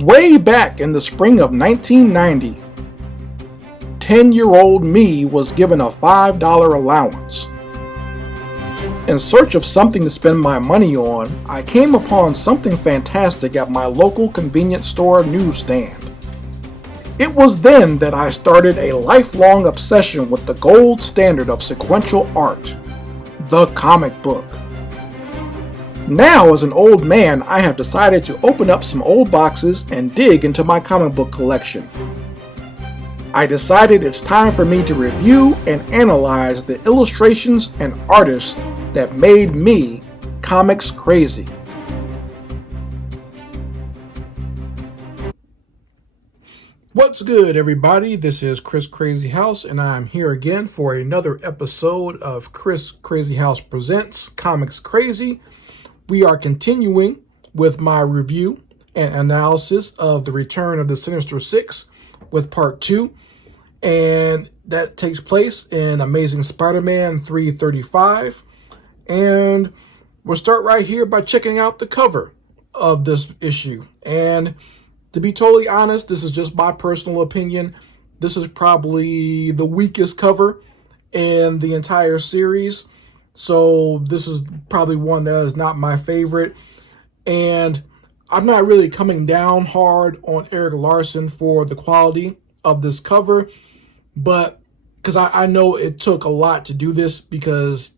Way back in the spring of 1990, 10-year-old me was given a $5 allowance. In search of something to spend my money on, I came upon something fantastic at my local convenience store newsstand. It was then that I started a lifelong obsession with the gold standard of sequential art, the comic book. Now, as an old man, I have decided to open up some old boxes and dig into my comic book collection. I decided it's time for me to review and analyze the illustrations and artists that made me comics crazy. What's good, everybody? This is Chris Crazy House, and I'm here again for another episode of Chris Crazy House Presents Comics Crazy. We are continuing with my review and analysis of the return of the Sinister Six with part 2, and that takes place in Amazing Spider-Man 335. And we'll start right here by checking out the cover of this issue. And to be totally honest, this is just my personal opinion. This is probably the weakest cover in the entire series. So this is probably one that is not my favorite. And I'm not really coming down hard on Erik Larsen for the quality of this cover, but because I know it took a lot to do this, because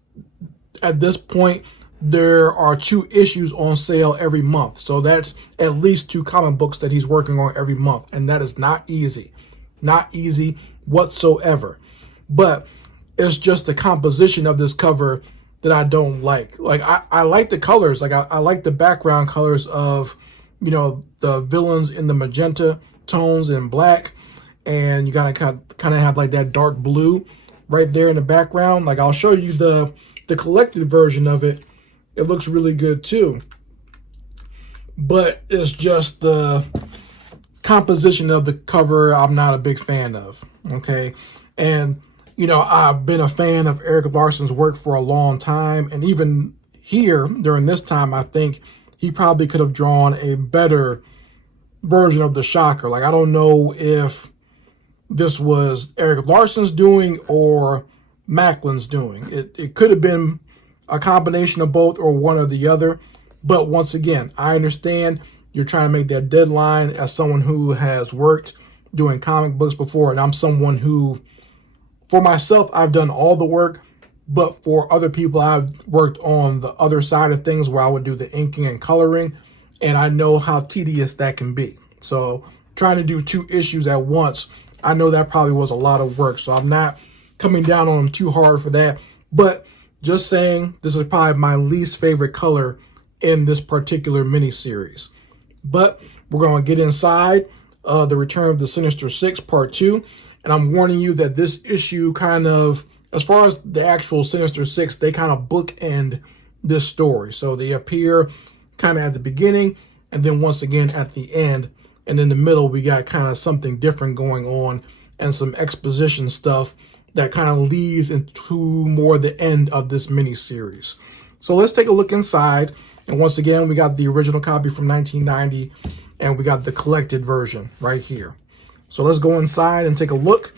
at this point there are 2 issues on sale every month. So that's at least 2 comic books that he's working on every month. And that is not easy. Not easy whatsoever. But it's just the composition of this cover that I don't like. Like, I like the colors. Like, I like the background colors of, you know, the villains in the magenta tones and black. And you kind of have like that dark blue right there in the background. Like, I'll show you the collected version of it. It looks really good too. But it's just the composition of the cover I'm not a big fan of. Okay. And, you know, I've been a fan of Erik Larsen's work for a long time. And even here, during this time, I think he probably could have drawn a better version of the Shocker. Like, I don't know if this was Erik Larsen's doing or Macklin's doing. It could have been a combination of both or one or the other. But once again, I understand you're trying to make that deadline as someone who has worked doing comic books before. And I'm someone who, for myself, I've done all the work. But for other people, I've worked on the other side of things where I would do the inking and coloring. And I know how tedious that can be. So trying to do 2 issues at once, I know that probably was a lot of work. So I'm not coming down on him too hard for that. But just saying, this is probably my least favorite color in this particular miniseries. But we're going to get inside the Return of the Sinister Six Part 2. And I'm warning you that this issue kind of, as far as the actual Sinister Six, they kind of bookend this story. So they appear kind of at the beginning, and then once again at the end. And in the middle, we got kind of something different going on and some exposition stuff that kind of leads into more the end of this mini-series. So let's take a look inside. And once again, we got the original copy from 1990, and we got the collected version right here. So let's go inside and take a look.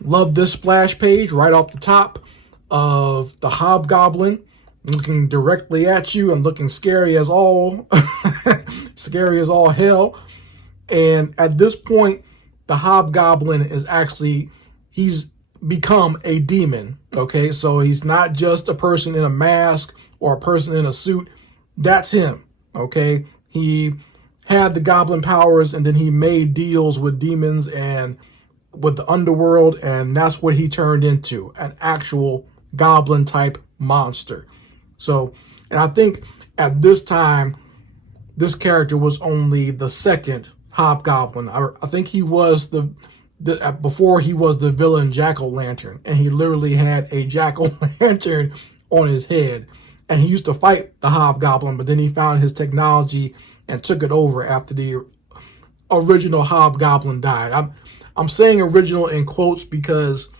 Love this splash page right off the top of the Hobgoblin looking directly at you and looking scary as all scary as all hell. And at this point, the Hobgoblin is actually, he's become a demon. Okay, so he's not just a person in a mask or a person in a suit. That's him. Okay, he had the goblin powers, and then he made deals with demons and with the underworld, and that's what he turned into, an actual goblin type monster. So, and I think at this time, this character was only the second Hobgoblin. I think he was before he was the villain Jack-O-Lantern, and he literally had a Jack-O-Lantern on his head, and he used to fight the Hobgoblin, but then he found his technology and took it over after the original Hobgoblin died. I'm saying original in quotes because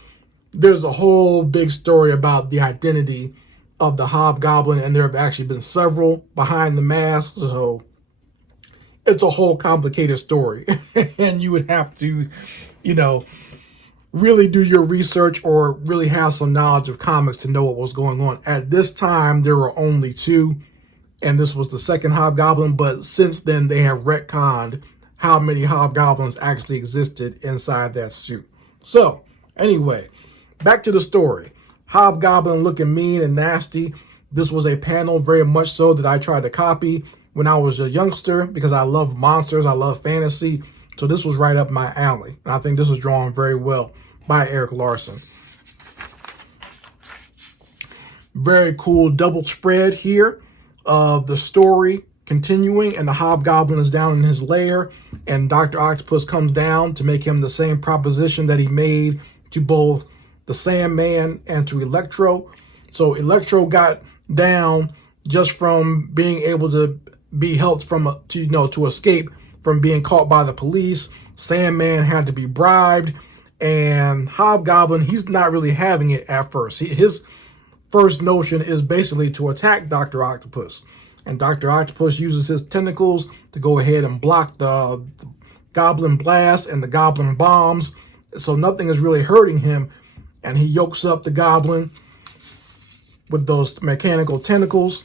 there's a whole big story about the identity of the Hobgoblin, and there have actually been several behind the mask, so it's a whole complicated story. And you would have to, you know, really do your research or really have some knowledge of comics to know what was going on. At this time, there were only two, and this was the second Hobgoblin, but since then they have retconned how many Hobgoblins actually existed inside that suit. So, anyway, back to the story. Hobgoblin looking mean and nasty. This was a panel very much so that I tried to copy when I was a youngster because I love monsters, I love fantasy. So this was right up my alley. And I think this was drawn very well by Erik Larsen. Very cool double spread here of the story continuing, and the Hobgoblin is down in his lair, and Dr. Octopus comes down to make him the same proposition that he made to both the Sandman and to Electro. So Electro got down just from being able to be helped from to escape from being caught by the police. Sandman had to be bribed, and Hobgoblin, he's not really having it at first. His first notion is basically to attack Dr. Octopus. And Dr. Octopus uses his tentacles to go ahead and block the Goblin Blast and the Goblin Bombs. So nothing is really hurting him. And he yokes up the Goblin with those mechanical tentacles.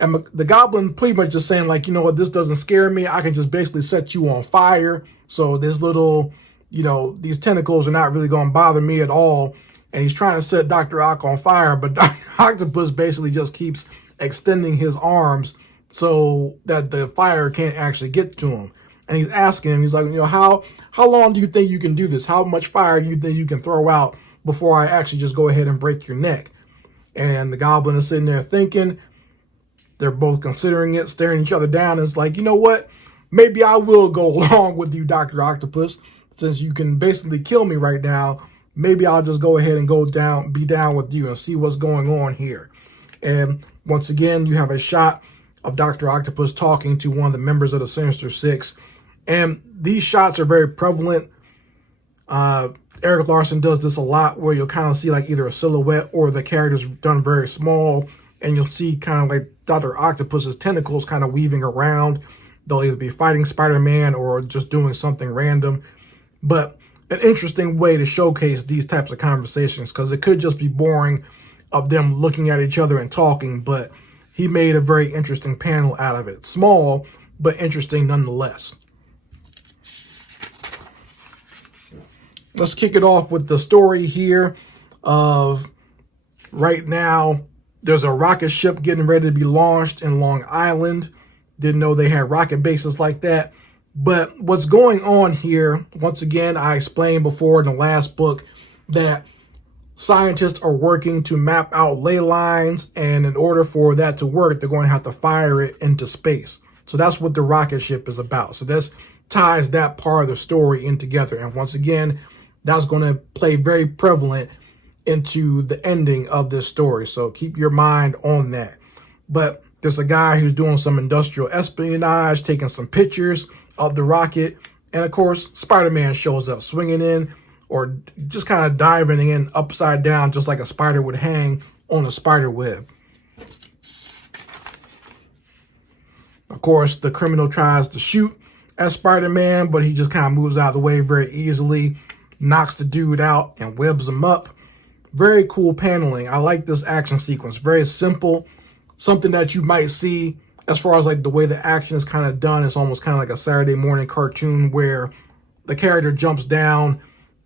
And the Goblin pretty much just saying, like, you know what, this doesn't scare me. I can just basically set you on fire. So this little, you know, these tentacles are not really going to bother me at all. And he's trying to set Dr. Ock on fire, but Dr. Octopus basically just keeps extending his arms so that the fire can't actually get to him. And he's asking him, he's like, you know, how long do you think you can do this? How much fire do you think you can throw out before I actually just go ahead and break your neck? And the Goblin is sitting there thinking. They're both considering it, staring each other down. And it's like, you know what? Maybe I will go along with you, Dr. Octopus, since you can basically kill me right now. Maybe I'll just go ahead and be down with you and see what's going on here. And once again, you have a shot of Dr. Octopus talking to one of the members of the Sinister Six. And these shots are very prevalent. Erik Larsen does this a lot, where you'll kind of see like either a silhouette or the character's done very small. And you'll see kind of like Dr. Octopus's tentacles kind of weaving around. They'll either be fighting Spider-Man or just doing something random. But an interesting way to showcase these types of conversations, because it could just be boring of them looking at each other and talking, but he made a very interesting panel out of it. Small, but interesting nonetheless. Let's kick it off with the story here of right now. There's a rocket ship getting ready to be launched in Long Island. Didn't know they had rocket bases like that. But what's going on here, once again, I explained before in the last book that scientists are working to map out ley lines, and in order for that to work, they're going to have to fire it into space. So that's what the rocket ship is about. So this ties that part of the story in together. And once again, that's going to play very prevalent into the ending of this story. So keep your mind on that. But there's a guy who's doing some industrial espionage, taking some pictures of the rocket. And of course, Spider-Man shows up swinging in, or just kind of diving in upside down, just like a spider would hang on a spider web. Of course, the criminal tries to shoot at Spider-Man, but he just kind of moves out of the way very easily, knocks the dude out and webs him up. Very cool paneling. I like this action sequence. Very simple. Something that you might see as far as like the way the action is kind of done. It's almost kind of like a Saturday morning cartoon where the character jumps down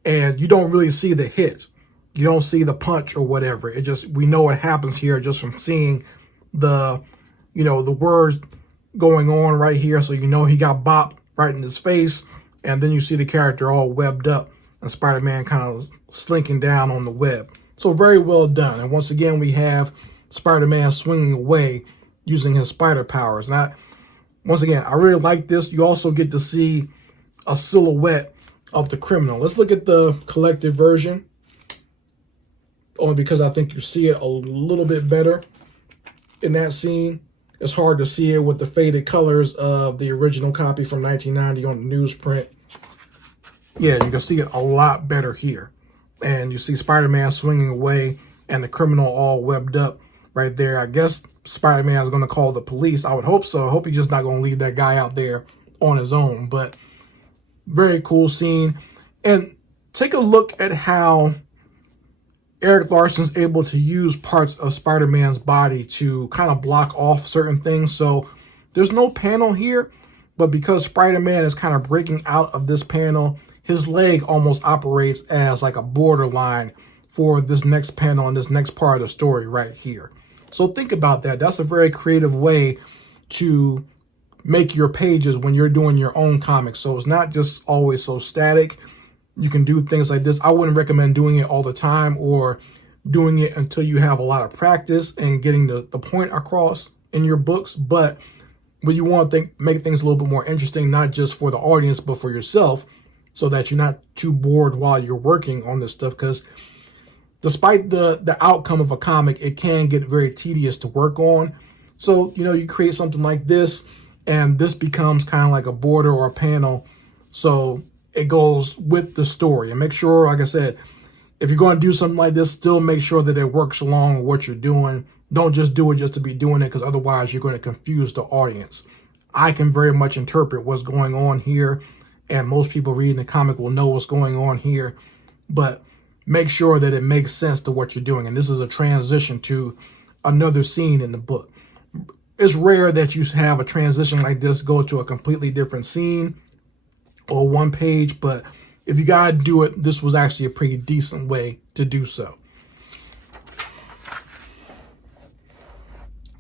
and you don't really see the hit. You don't see the punch or whatever. It just, we know what happens here just from seeing the, you know, the words going on right here. So you know he got bopped right in his face. And then you see the character all webbed up and Spider-Man kind of slinking down on the web. So very well done. And once again, we have Spider-Man swinging away using his spider powers. And once again, I really like this. You also get to see a silhouette of the criminal. Let's look at the collected version, only because I think you see it a little bit better in that scene. It's hard to see it with the faded colors of the original copy from 1990 on the newsprint. Yeah, you can see it a lot better here. And you see Spider-Man swinging away and the criminal all webbed up right there. I guess Spider-Man is going to call the police. I would hope so. I hope he's just not going to leave that guy out there on his own. But very cool scene. And take a look at how Eric Larsen's able to use parts of Spider-Man's body to kind of block off certain things. So there's no panel here, but because Spider-Man is kind of breaking out of this panel, his leg almost operates as like a borderline for this next panel and this next part of the story right here. So think about that. That's a very creative way to make your pages when you're doing your own comics. So it's not just always so static. You can do things like this. I wouldn't recommend doing it all the time or doing it until you have a lot of practice and getting the point across in your books. But when you want to make things a little bit more interesting, not just for the audience, but for yourself, so that you're not too bored while you're working on this stuff. Because despite the outcome of a comic, it can get very tedious to work on. So, you create something like this, and this becomes kind of like a border or a panel. So it goes with the story. And make sure, like I said, if you're going to do something like this, still make sure that it works along with what you're doing. Don't just do it just to be doing it, because otherwise you're going to confuse the audience. I can very much interpret what's going on here, and most people reading the comic will know what's going on here. But make sure that it makes sense to what you're doing. And this is a transition to another scene in the book. It's rare that you have a transition like this go to a completely different scene or one page, but if you gotta do it, this was actually a pretty decent way to do so.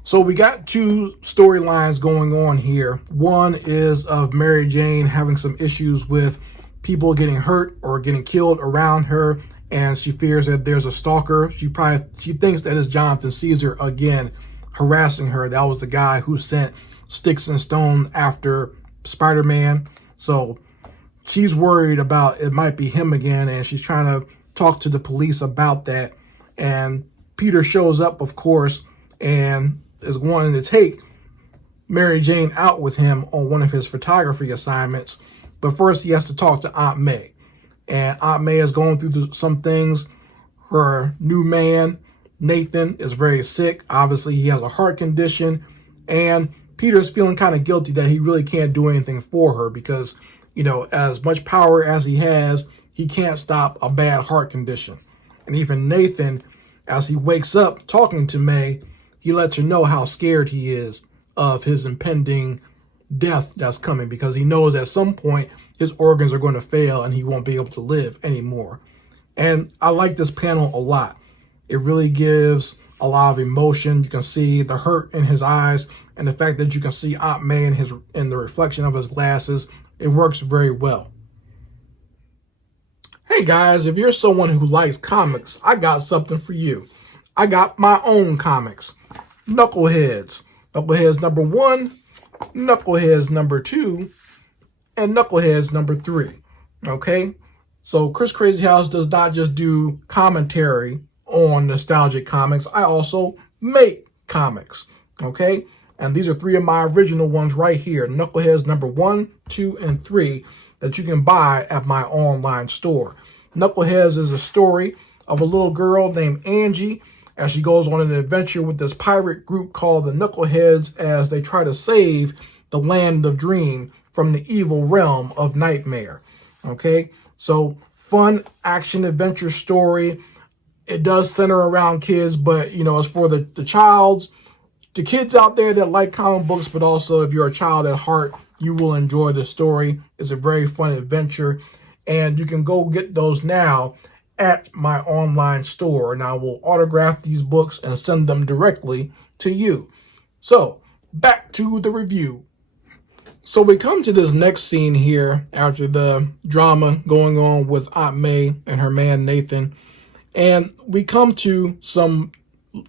So we got two storylines going on here. One is of Mary Jane having some issues with people getting hurt or getting killed around her, and she fears that there's a stalker. She thinks that it's Jonathan Caesar again harassing her. That was the guy who sent sticks and stone after Spider-Man. So she's worried about it might be him again, and she's trying to talk to the police about that. And Peter shows up, of course, and is wanting to take Mary Jane out with him on one of his photography assignments. But first he has to talk to Aunt May. And Aunt May is going through some things. Her new man, Nathan, is very sick. Obviously, he has a heart condition. And Peter's feeling kind of guilty that he really can't do anything for her because, as much power as he has, he can't stop a bad heart condition. And even Nathan, as he wakes up talking to May, he lets her know how scared he is of his impending death that's coming, because he knows at some point his organs are going to fail and he won't be able to live anymore. And I like this panel a lot. It really gives a lot of emotion. You can see the hurt in his eyes, and the fact that you can see Aunt May in the reflection of his glasses. It works very well. Hey guys, if you're someone who likes comics, I got something for you. I got my own comics. Nukkull-Headz. Nukkull-Headz number 1, Nukkull-Headz number 2, and Nukkull-Headz number 3. Okay? So Chris Crazy House does not just do commentary on nostalgic comics. I also make comics. Okay? And these are 3 of my original ones right here. Nukkull-Headz number 1, 2, and 3 that you can buy at my online store. Nukkull-Headz is a story of a little girl named Angie as she goes on an adventure with this pirate group called the Nukkull-Headz as they try to save the land of Dream from the evil realm of Nightmare. Okay, so fun action adventure story. It does center around kids, but it's for the kids out there that like comic books, but also if you're a child at heart, you will enjoy the story. It's a very fun adventure, and you can go get those now at my online store, and I will autograph these books and send them directly to you. So back to the review. So we come to this next scene here after the drama going on with Aunt May and her man Nathan, and we come to some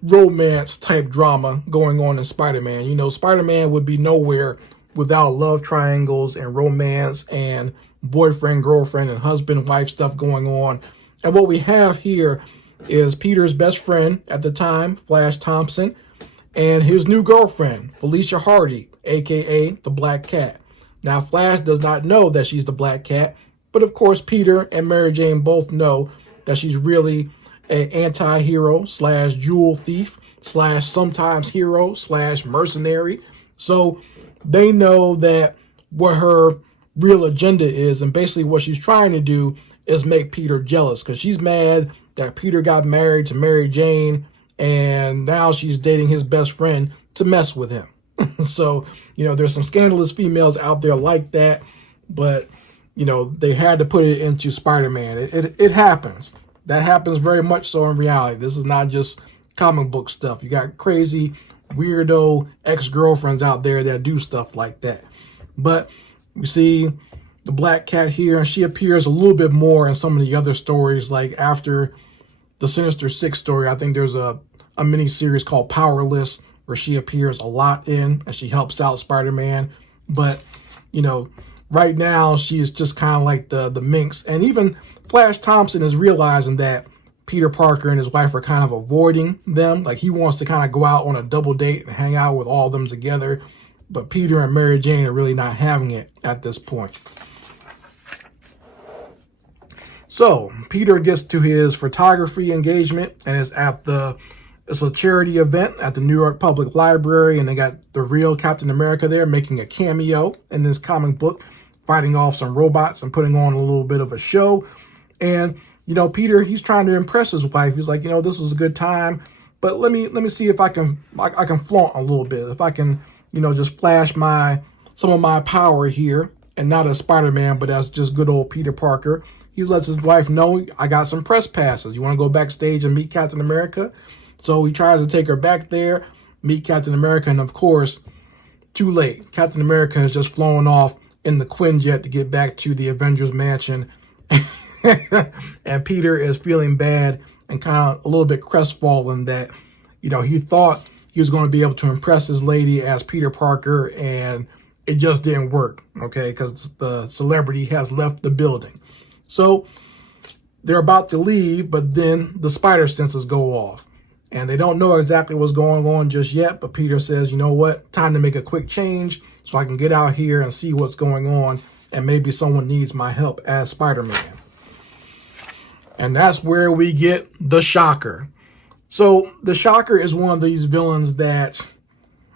romance type drama going on in Spider-Man. Spider-Man would be nowhere without love triangles and romance and boyfriend, girlfriend, and husband, wife stuff going on. And what we have here is Peter's best friend at the time, Flash Thompson, and his new girlfriend, Felicia Hardy, aka the Black Cat. Now, Flash does not know that she's the Black Cat, but of course Peter and Mary Jane both know that she's really an anti-hero / jewel thief / sometimes hero / mercenary. So they know that what her real agenda is. And basically what she's trying to do is make Peter jealous, because she's mad that Peter got married to Mary Jane, and now she's dating his best friend to mess with him. So, there's some scandalous females out there like that, but, they had to put it into Spider-Man. It happens. That happens very much so in reality. This is not just comic book stuff. You got crazy, weirdo ex-girlfriends out there that do stuff like that. But we see the Black Cat here, and she appears a little bit more in some of the other stories. Like after the Sinister Six story, I think there's a mini series called Powerless where she appears a lot in, and she helps out Spider-Man. But, right now she is just kind of like the minx. And even Flash Thompson is realizing that Peter Parker and his wife are kind of avoiding them. Like he wants to kind of go out on a double date and hang out with all of them together. But Peter and Mary Jane are really not having it at this point. So Peter gets to his photography engagement, and it's a charity event at the New York Public Library, and they got the real Captain America there making a cameo in this comic book, fighting off some robots and putting on a little bit of a show. And Peter, he's trying to impress his wife. He's like, this was a good time, but let me see if I can flaunt a little bit, if I can just flash some of my power here, and not as Spider-Man, but as just good old Peter Parker. He lets his wife know, I got some press passes. You want to go backstage and meet Captain America? So he tries to take her back there, meet Captain America, and of course, too late. Captain America has just flown off in the Quinjet to get back to the Avengers Mansion. And Peter is feeling bad and kind of a little bit crestfallen that, he thought he was going to be able to impress his lady as Peter Parker, and it just didn't work, okay, because the celebrity has left the building. So they're about to leave, but then the spider senses go off. And they don't know exactly what's going on just yet, but Peter says, you know what, time to make a quick change so I can get out here and see what's going on, and maybe someone needs my help as Spider-Man. And that's where we get the Shocker. So the Shocker is one of these villains that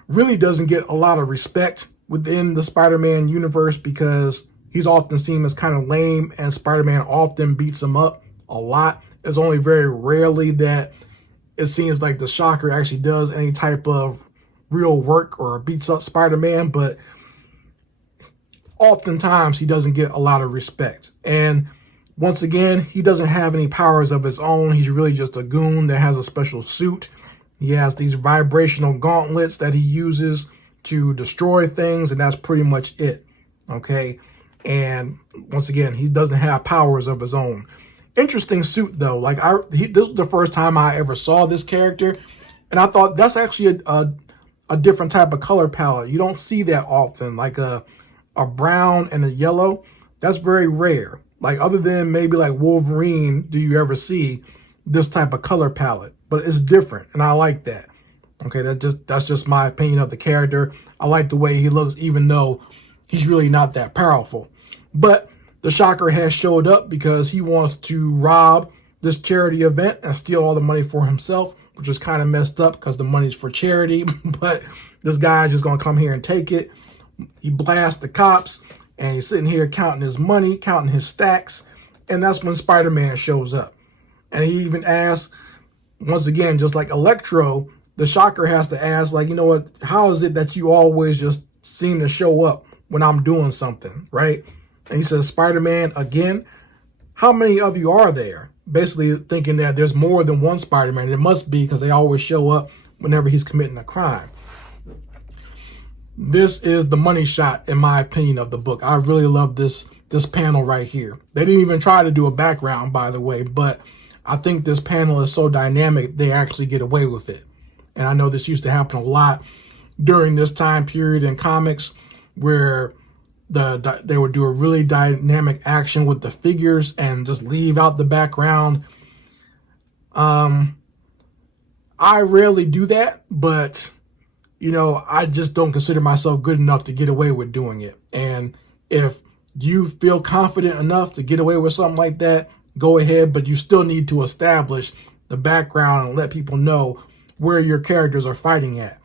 really doesn't get a lot of respect within the Spider-Man universe, because he's often seen as kind of lame, and Spider-Man often beats him up a lot. It's only very rarely that it seems like the Shocker actually does any type of real work or beats up Spider-Man, but oftentimes he doesn't get a lot of respect. And once again, he doesn't have any powers of his own. He's really just a goon that has a special suit. He has these vibrational gauntlets that he uses to destroy things, and that's pretty much it, okay? And once again, he doesn't have powers of his own. Interesting suit, though. Like, this was the first time I ever saw this character, and I thought that's actually a different type of color palette. You don't see that often, like a brown and a yellow. That's very rare. Like, other than maybe like Wolverine, do you ever see this type of color palette? But it's different, and I like that. Okay, that's just my opinion of the character. I like the way he looks, even though he's really not that powerful. But the Shocker has showed up because he wants to rob this charity event and steal all the money for himself, which is kind of messed up because the money's for charity. But this guy's just going to come here and take it. He blasts the cops, and he's sitting here counting his money, counting his stacks. And that's when Spider-Man shows up. And he even asks, once again, just like Electro, the Shocker has to ask, like, you know what, how is it that you always just seem to show up when I'm doing something, right? And he says, Spider-Man, again, how many of you are there? Basically thinking that there's more than one Spider-Man. There must be, because they always show up whenever he's committing a crime. This is the money shot, in my opinion, of the book. I really love this panel right here. They didn't even try to do a background, by the way, but I think this panel is so dynamic, they actually get away with it. And I know this used to happen a lot during this time period in comics, where they would do a really dynamic action with the figures and just leave out the background. I rarely do that, but I just don't consider myself good enough to get away with doing it. And if you feel confident enough to get away with something like that, go ahead, but you still need to establish the background and let people know where your characters are fighting at.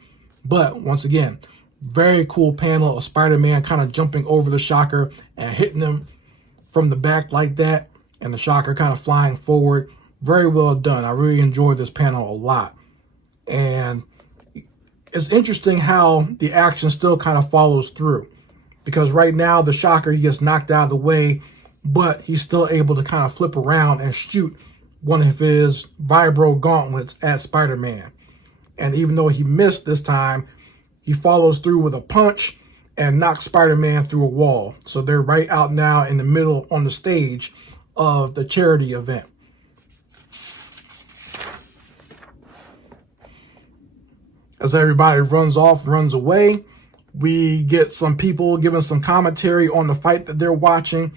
But once again, Very cool panel of Spider-Man kind of jumping over the Shocker and hitting him from the back like that, and the Shocker kind of flying forward. Very well done. I really enjoyed this panel a lot. And it's interesting how the action still kind of follows through, because right now the Shocker, he gets knocked out of the way, but he's still able to kind of flip around and shoot one of his vibro gauntlets at Spider-Man. And even though he missed this time, he follows through with a punch and knocks Spider-Man through a wall. So they're right out now in the middle on the stage of the charity event. As everybody runs off, runs away, we get some people giving some commentary on the fight that they're watching.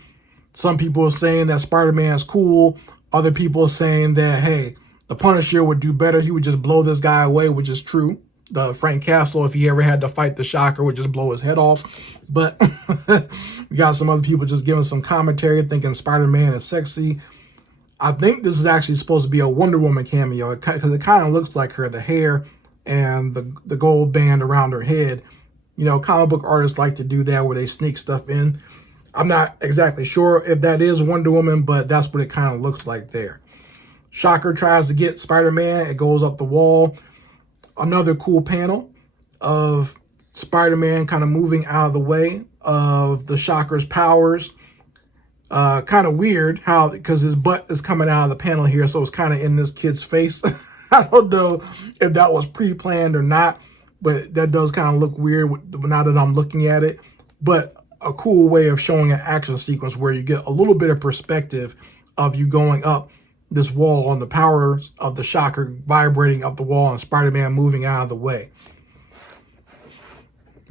Some people are saying that Spider-Man is cool. Other people are saying that, hey, the Punisher would do better. He would just blow this guy away, which is true. The Frank Castle, if he ever had to fight the Shocker, would just blow his head off. But we got some other people just giving some commentary, thinking Spider-Man is sexy. I think this is actually supposed to be a Wonder Woman cameo, because it kind of looks like her, the hair and the gold band around her head. You know, comic book artists like to do that where they sneak stuff in. I'm not exactly sure if that is Wonder Woman, but that's what it kind of looks like there. Shocker tries to get Spider-Man. It goes up the wall. Another cool panel of Spider-Man kind of moving out of the way of the Shocker's powers. Kind of weird how, because his butt is coming out of the panel here, so it's kind of in this kid's face. I don't know if that was pre-planned or not, but that does kind of look weird now that I'm looking at it. But a cool way of showing an action sequence where you get a little bit of perspective of you going up this wall and the powers of the Shocker vibrating up the wall and Spider-Man moving out of the way.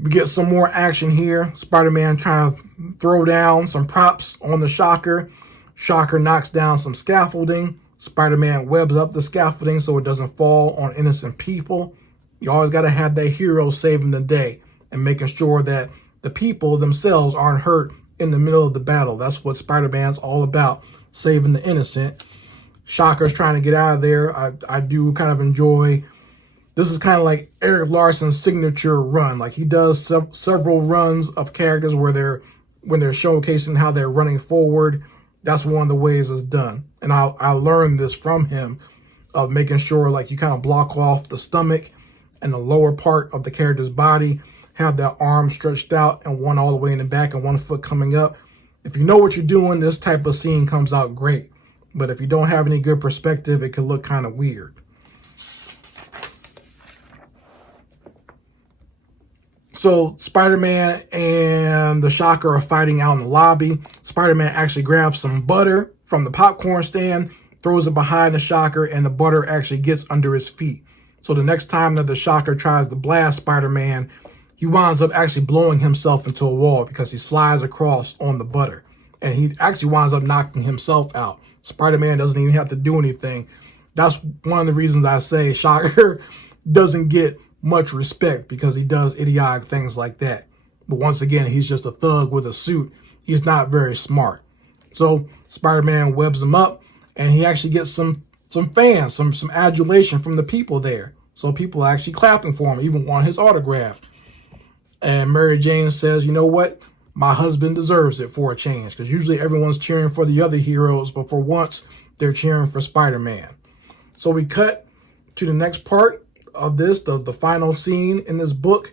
We get some more action here. Spider-Man trying to throw down some props on the Shocker. Shocker knocks down some scaffolding. Spider-Man webs up the scaffolding so it doesn't fall on innocent people. You always got to have that hero saving the day and making sure that the people themselves aren't hurt in the middle of the battle. That's what Spider-Man's all about, saving the innocent. Shocker's trying to get out of there. I do kind of enjoy, this is kind of like Eric Larson's signature run. Like, he does several runs of characters where when they're showcasing how they're running forward. That's one of the ways it's done. And I learned this from him, of making sure like you kind of block off the stomach and the lower part of the character's body, have that arm stretched out and one all the way in the back and one foot coming up. If you know what you're doing, this type of scene comes out great. But if you don't have any good perspective, it can look kind of weird. So Spider-Man and the Shocker are fighting out in the lobby. Spider-Man actually grabs some butter from the popcorn stand, throws it behind the Shocker, and the butter actually gets under his feet. So the next time that the Shocker tries to blast Spider-Man, he winds up actually blowing himself into a wall because he slides across on the butter. And he actually winds up knocking himself out. Spider-Man doesn't even have to do anything. That's one of the reasons I say Shocker doesn't get much respect, because he does idiotic things like that. But once again, he's just a thug with a suit. He's not very smart. So Spider-Man webs him up, and he actually gets some fans, some adulation from the people there. So people are actually clapping for him, even want his autograph. And Mary Jane says, you know what? My husband deserves it for a change, because usually everyone's cheering for the other heroes, but for once, they're cheering for Spider-Man. So we cut to the next part of this, the final scene in this book,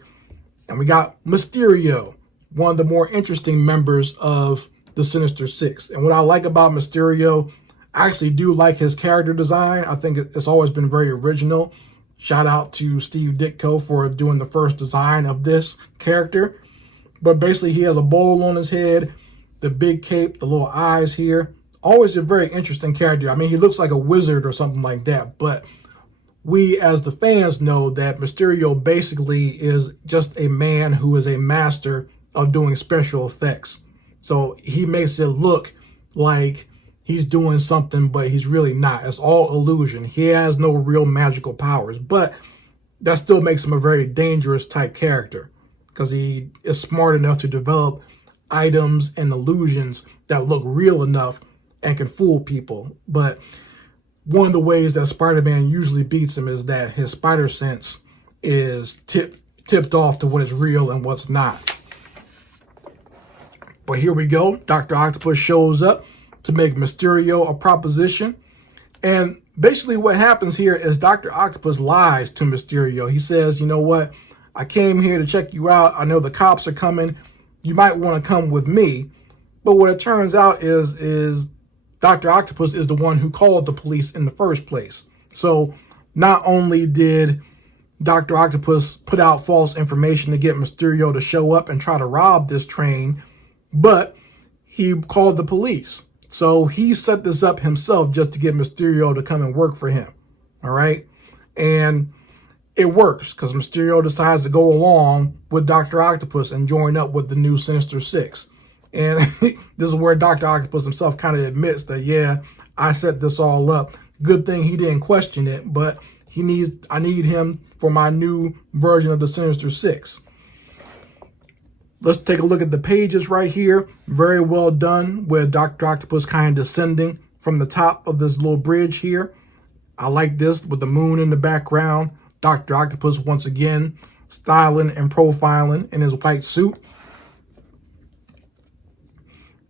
and we got Mysterio, one of the more interesting members of the Sinister Six. And what I like about Mysterio, I actually do like his character design. I think it's always been very original. Shout out to Steve Ditko for doing the first design of this character. But basically, he has a bowl on his head, the big cape, the little eyes here. Always a very interesting character. I mean, he looks like a wizard or something like that, but we as the fans know that Mysterio basically is just a man who is a master of doing special effects. So he makes it look like he's doing something, but he's really not. It's all illusion. He has no real magical powers, but that still makes him a very dangerous type character, because he is smart enough to develop items and illusions that look real enough and can fool people. But one of the ways that Spider-Man usually beats him is that his spider sense is tipped off to what is real and what's not. But here we go. Dr. Octopus shows up to make Mysterio a proposition. And basically what happens here is Dr. Octopus lies to Mysterio. He says, you know what? I came here to check you out. I know the cops are coming. You might want to come with me. But what it turns out is Dr. Octopus is the one who called the police in the first place. So not only did Dr. Octopus put out false information to get Mysterio to show up and try to rob this train, but he called the police. So he set this up himself just to get Mysterio to come and work for him. All right. And it works because Mysterio decides to go along with Dr. Octopus and join up with the new Sinister Six. And this is where Dr. Octopus himself kind of admits that, yeah, I set this all up. Good thing he didn't question it, but I need him for my new version of the Sinister Six. Let's take a look at the pages right here. Very well done with Dr. Octopus kind of descending from the top of this little bridge here. I like this with the moon in the background. Dr. Octopus once again styling and profiling in his white suit.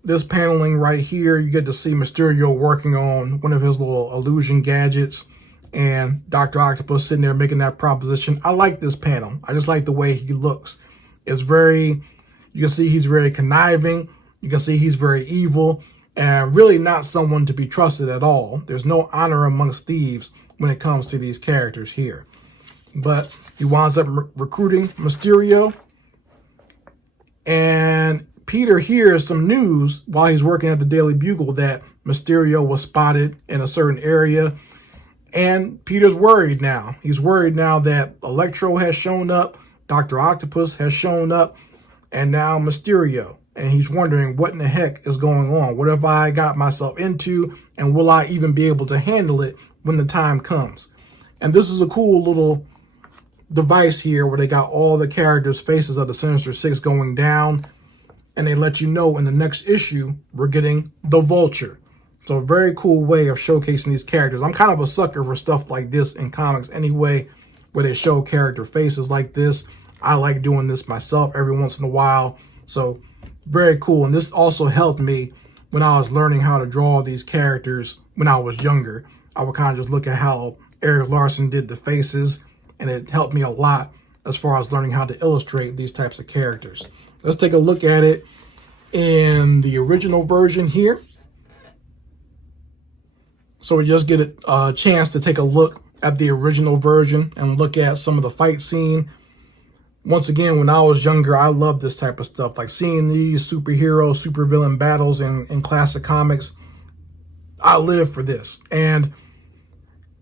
This paneling right here, you get to see Mysterio working on one of his little illusion gadgets and Dr. Octopus sitting there making that proposition. I like this panel. I just like the way he looks. It's very... You can see he's very conniving. You can see he's very evil and really not someone to be trusted at all. There's no honor amongst thieves when it comes to these characters here. But he winds up recruiting Mysterio. And Peter hears some news while he's working at the Daily Bugle that Mysterio was spotted in a certain area. And Peter's worried now. He's worried now that Electro has shown up. Dr. Octopus has shown up. And now Mysterio, and he's wondering what in the heck is going on? What have I got myself into, and will I even be able to handle it when the time comes? And this is a cool little device here where they got all the characters' faces of the Sinister Six going down, and they let you know in the next issue we're getting the Vulture. So a very cool way of showcasing these characters. I'm kind of a sucker for stuff like this in comics anyway, where they show character faces like this. I like doing this myself every once in a while. So very cool. And this also helped me when I was learning how to draw these characters when I was younger. I would kind of just look at how Eric Larson did the faces, and it helped me a lot as far as learning how to illustrate these types of characters. Let's take a look at it in the original version here. So we just get a chance to take a look at the original version and look at some of the fight scene. Once again, when I was younger, I loved this type of stuff. Like seeing these superhero, supervillain battles in classic comics. I live for this. And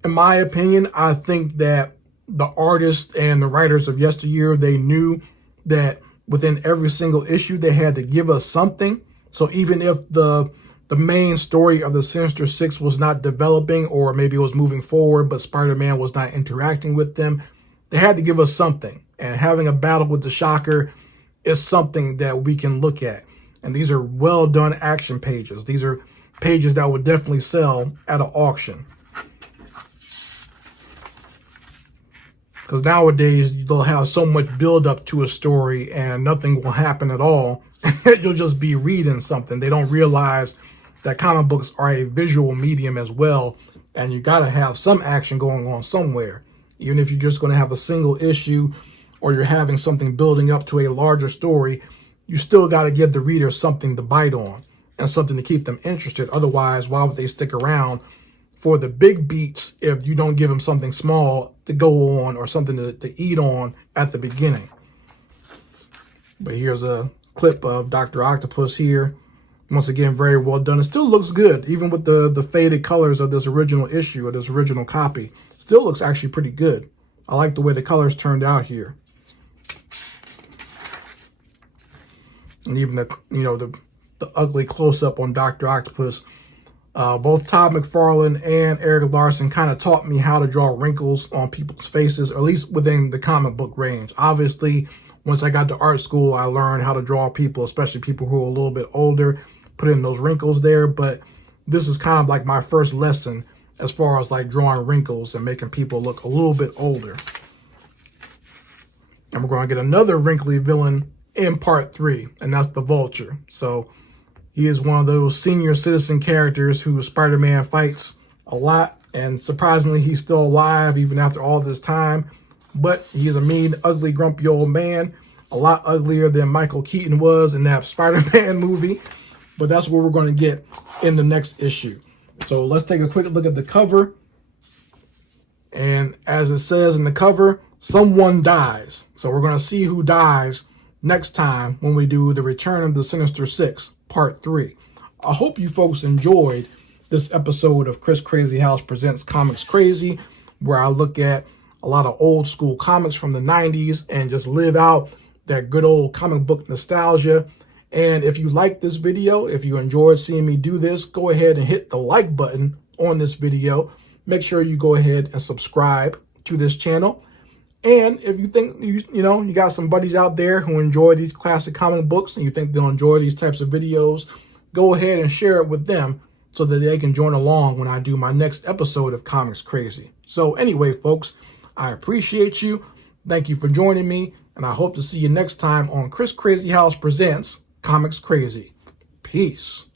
in my opinion, I think that the artists and the writers of yesteryear, they knew that within every single issue, they had to give us something. So even if the main story of the Sinister Six was not developing, or maybe it was moving forward, but Spider-Man was not interacting with them, they had to give us something. And having a battle with the Shocker is something that we can look at. And these are well done action pages. These are pages that would definitely sell at an auction. Because nowadays they'll have so much build up to a story and nothing will happen at all. You'll just be reading something. They don't realize that comic books are a visual medium as well. And you got to have some action going on somewhere. Even if you're just going to have a single issue, or you're having something building up to a larger story, you still got to give the reader something to bite on and something to keep them interested. Otherwise, why would they stick around for the big beats if you don't give them something small to go on or something to eat on at the beginning? But here's a clip of Dr. Octopus here. Once again, very well done. It still looks good, even with the faded colors of this original issue, or this original copy. Still looks actually pretty good. I like the way the colors turned out here. And even the ugly close-up on Dr. Octopus. Both Todd McFarlane and Eric Larson kind of taught me how to draw wrinkles on people's faces, or at least within the comic book range. Obviously, once I got to art school, I learned how to draw people, especially people who are a little bit older, put in those wrinkles there. But this is kind of like my first lesson as far as like drawing wrinkles and making people look a little bit older. And we're going to get another wrinkly villain in part 3, and that's the Vulture. So he is one of those senior citizen characters who Spider-Man fights a lot, and surprisingly, he's still alive even after all this time. But he's a mean, ugly, grumpy old man, a lot uglier than Michael Keaton was in that Spider-Man movie. But that's what we're going to get in the next issue. So let's take a quick look at the cover. And as it says in the cover, someone dies. So we're going to see who dies next time when we do the Return of the Sinister Six, Part 3. I hope you folks enjoyed this episode of Chris Crazy House Presents Comics Crazy, where I look at a lot of old school comics from the 90s and just live out that good old comic book nostalgia. And if you like this video, if you enjoyed seeing me do this, go ahead and hit the like button on this video. Make sure you go ahead and subscribe to this channel. And if you think you got some buddies out there who enjoy these classic comic books and you think they'll enjoy these types of videos, go ahead and share it with them so that they can join along when I do my next episode of Comics Crazy. So anyway, folks, I appreciate you. Thank you for joining me, and I hope to see you next time on Chris Crazy House Presents Comics Crazy. Peace.